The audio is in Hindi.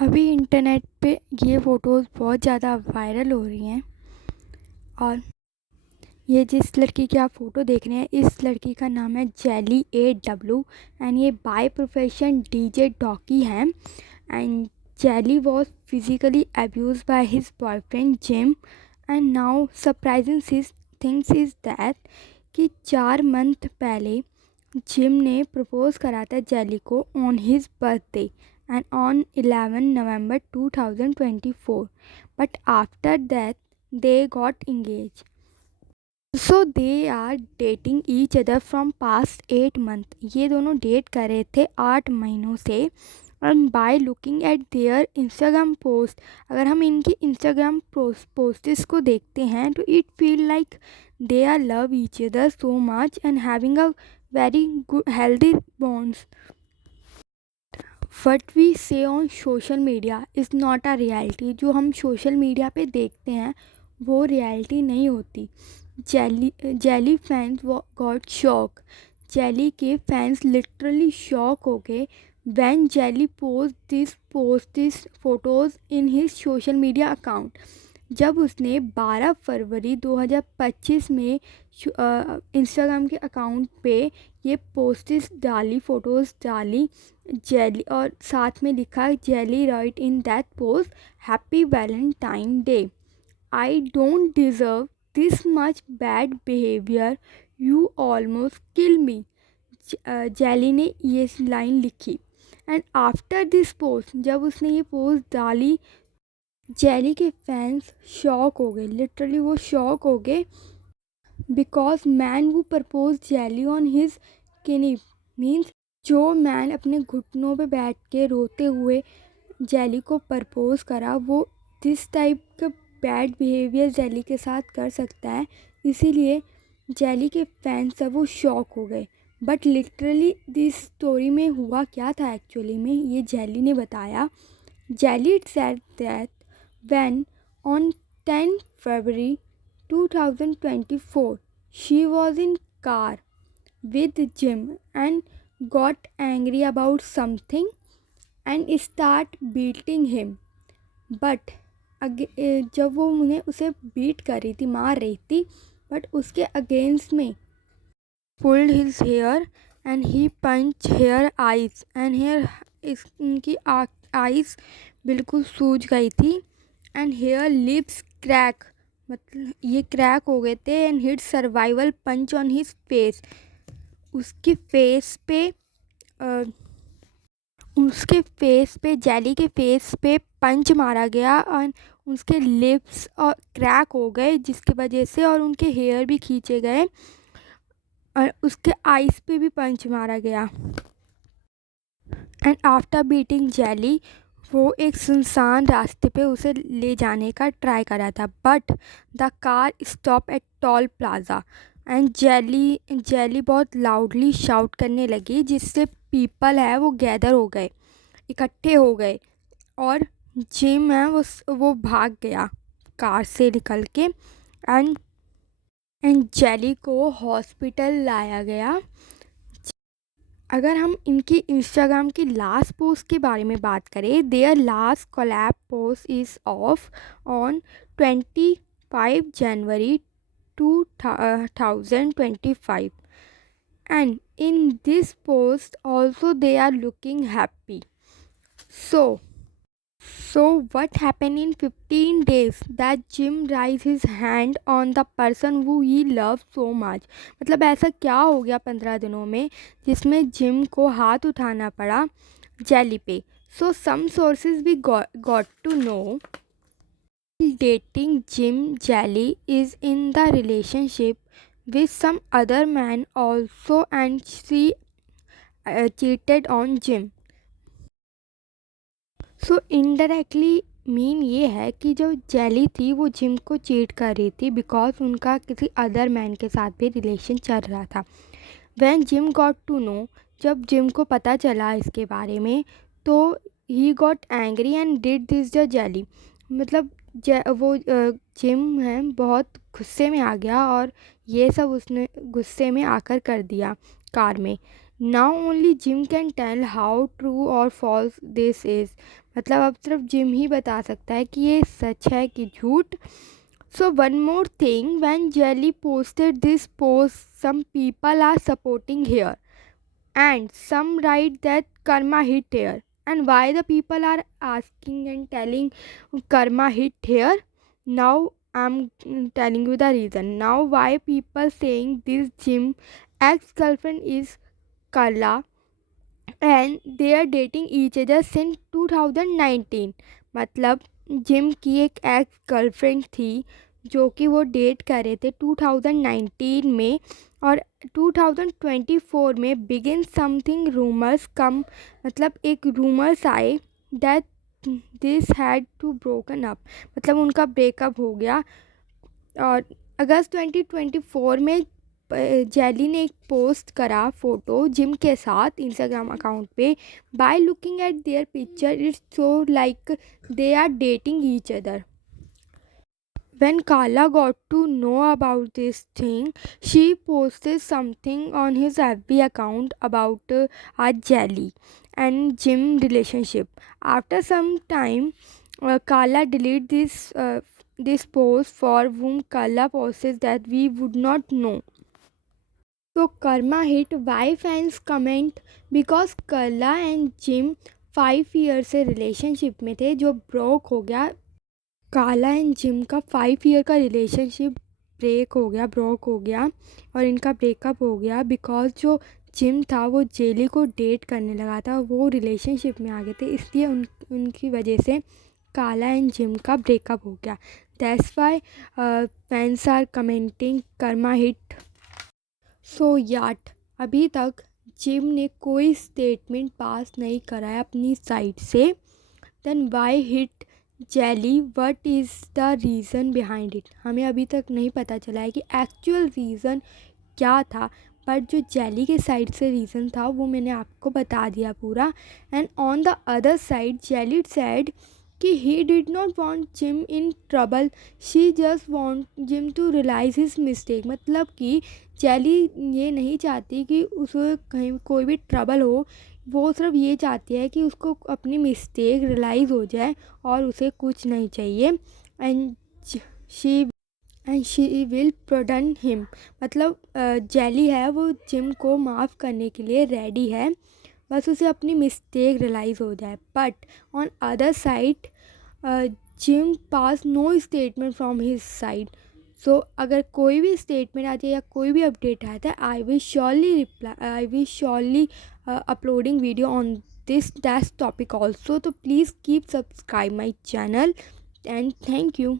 अभी इंटरनेट पे ये फ़ोटोज़ बहुत ज़्यादा वायरल हो रही हैं। और ये जिस लड़की की आप फ़ोटो देख रहे हैं, इस लड़की का नाम है जेली AW एंड ये बाय प्रोफेशन डीजे डॉकी हैं। And jelly was physically abuse by his boyfriend gym. And now surprising things is that कि 4 मंथ पहले जिम ने प्रपोज करा था जेली को on his birthday and on 11 November 2024, but after that they got engaged. So they are dating each other from past 8 month. ये दोनों डेट कर रहे थे 8 महीनों से। And by looking at their Instagram post, अगर हम इनकी इंस्टाग्राम पोस्ट्स को देखते हैं तो it feel like they are love each other so much and having a very good healthy bonds. What we से on social media is not a reality. जो हम सोशल मीडिया पे देखते हैं वो रियलिटी नहीं होती. Jelly fans got shock. Jelly के फैंस लिटरली शॉक हो गए when jelly post this photos in his social media account. जब उसने 12 फरवरी 2025 में इंस्टाग्राम के अकाउंट पे ये पोस्ट्स डाली, फ़ोटोज़ डाली जेली, और साथ में लिखा jelly right in that post happy Valentine day. I don't deserve this much bad behaviour, you almost kill me. Jelly ने ये लाइन लिखी. एंड आफ्टर दिस पोस्ट, जब उसने ये पोस्ट डाली, जेली के फैंस शॉक हो गए. लिटरली वो शॉक हो गए बिकॉज मैन वो प्रपोज जेली ऑन हिज किनी मीन्स जो मैन अपने घुटनों पे बैठ के रोते हुए जेली को प्रपोज करा, वो दिस टाइप का बैड बिहेवियर जेली के साथ कर सकता है. इसीलिए जेली के फैंस सब वो शॉक हो गए. बट लिटरली दिस स्टोरी में हुआ क्या था एक्चुअली में, ये जेली ने बताया. Jelly said that when on 10 February 2024 she was in car with Jim and got angry about something and start beating him. But जब वो उसे बीट कर रही थी, मार रही थी, बट उसके अगेंस्ट में pulled his hair and he punched her eyes and her इनकी आइज़ बिल्कुल सूज गई थी. एंड हेयर लिप्स क्रैक, मतलब ये क्रैक हो गए थे. And hit survival punch on his face. उसके फेस पे जेली के फेस पे पंच मारा गया और उसके लिप्स और क्रैक हो गए जिसकी वजह से, और उनके हेयर भी खींचे गए और उसके आइज़ पे भी पंच मारा गया. एंड आफ्टर बीटिंग जेली, वो एक सुनसान रास्ते पे उसे ले जाने का ट्राई करा था, but the car stop at toll plaza. And jelly बहुत लाउडली शाउट करने लगी जिससे पीपल है वो गैदर हो गए, इकट्ठे हो गए. और जिम है वो भाग गया कार से निकल के. एंड जेली को हॉस्पिटल लाया गया. अगर हम इनकी इंस्टाग्राम की लास्ट पोस्ट के बारे में बात करें, their last collab post is of on 25 January 2025 and in this post also they are looking happy. So what happened in 15 days that Jim raised his hand on the person who he loved so much. मतलब ऐसा क्या हो गया 15 दिनों में जिसमें जिम को हाथ उठाना पड़ा जेली पे. So some sources we got to know dating Jim Jelly is in the relationship with some other man also and she cheated on Jim. So indirectly mean ये है कि जो जेली थी वो जिम को चीट कर रही थी बिकॉज उनका किसी अदर मैन के साथ भी रिलेशन चल रहा था. When Jim got to know, जब जिम को पता चला इसके बारे में, तो he got angry and did this the Jelly. मतलब वो जिम है बहुत गुस्से में आ गया और ये सब उसने गुस्से में आकर कर दिया कार में. Now only Jim can tell how true और फॉल्स दिस इज़। मतलब अब सिर्फ जिम ही बता सकता है कि ये सच है कि झूठ। So one more thing, when Jelly posted this post some people are supporting here and some write that karma hit here. And why the people are asking and telling karma hit here? Now I'm telling you the reason. Now why people saying this Jim ex girlfriend is Carla and they are dating each other since 2019। मतलब जिम की एक एक्स गर्लफ्रेंड थी जो कि वो डेट कर रहे थे 2019 में, और 2024 में बिगिन समथिंग रूमर्स कम, मतलब एक रूमर्स आए that this had to broken up, मतलब उनका ब्रेकअप हो गया। और अगस्त 2024 में जेली ने एक पोस्ट करा फ़ोटो जिम के साथ इंस्टाग्राम अकाउंट पे। By looking at their picture it's so like they are dating each other. When Carla got to know about this thing, she posted something on his FB account about our Jelly and Jim relationship. After some time, Carla deleted this post for whom Carla posted that we would not know. So karma hit. Why fans comment? Because Carla and Jim 5 years से रिलेशनशिप में थे जो ब्रोक हो गया। काला एंड जिम का 5 ईयर का रिलेशनशिप ब्रोक हो गया और इनका ब्रेकअप हो गया बिकॉज जो जिम था वो जेली को डेट करने लगा था, वो रिलेशनशिप में आ गए थे, इसलिए उनकी वजह से काला एंड जिम का ब्रेकअप हो गया। That's why fans are commenting karma hit. So yet अभी तक जिम ने कोई स्टेटमेंट पास नहीं करा है अपनी साइड से। Then why hit Jelly, what is the reason behind it? हमें अभी तक नहीं पता चला है कि एक्चुअल रीज़न क्या था, बट जो जेली के साइड से रीज़न था वो मैंने आपको बता दिया पूरा। And on the other side Jelly said कि he did not want Jim in trouble, she just want Jim to realise his mistake. मतलब कि जेली ये नहीं चाहती कि उसे कहीं कोई भी ट्रबल हो, वो सिर्फ ये चाहती है कि उसको अपनी मिस्टेक रियलाइज़ हो जाए और उसे कुछ नहीं चाहिए। And she she will pardon him, मतलब जेली है वो जिम को माफ़ करने के लिए रेडी है, बस उसे अपनी मिस्टेक रियलाइज़ हो जाए। But on other side Jim पास no statement from his side. So अगर कोई भी स्टेटमेंट आता है या कोई भी अपडेट आता है, I will surely uploading video on this dash topic also. So please keep subscribe my channel and thank you.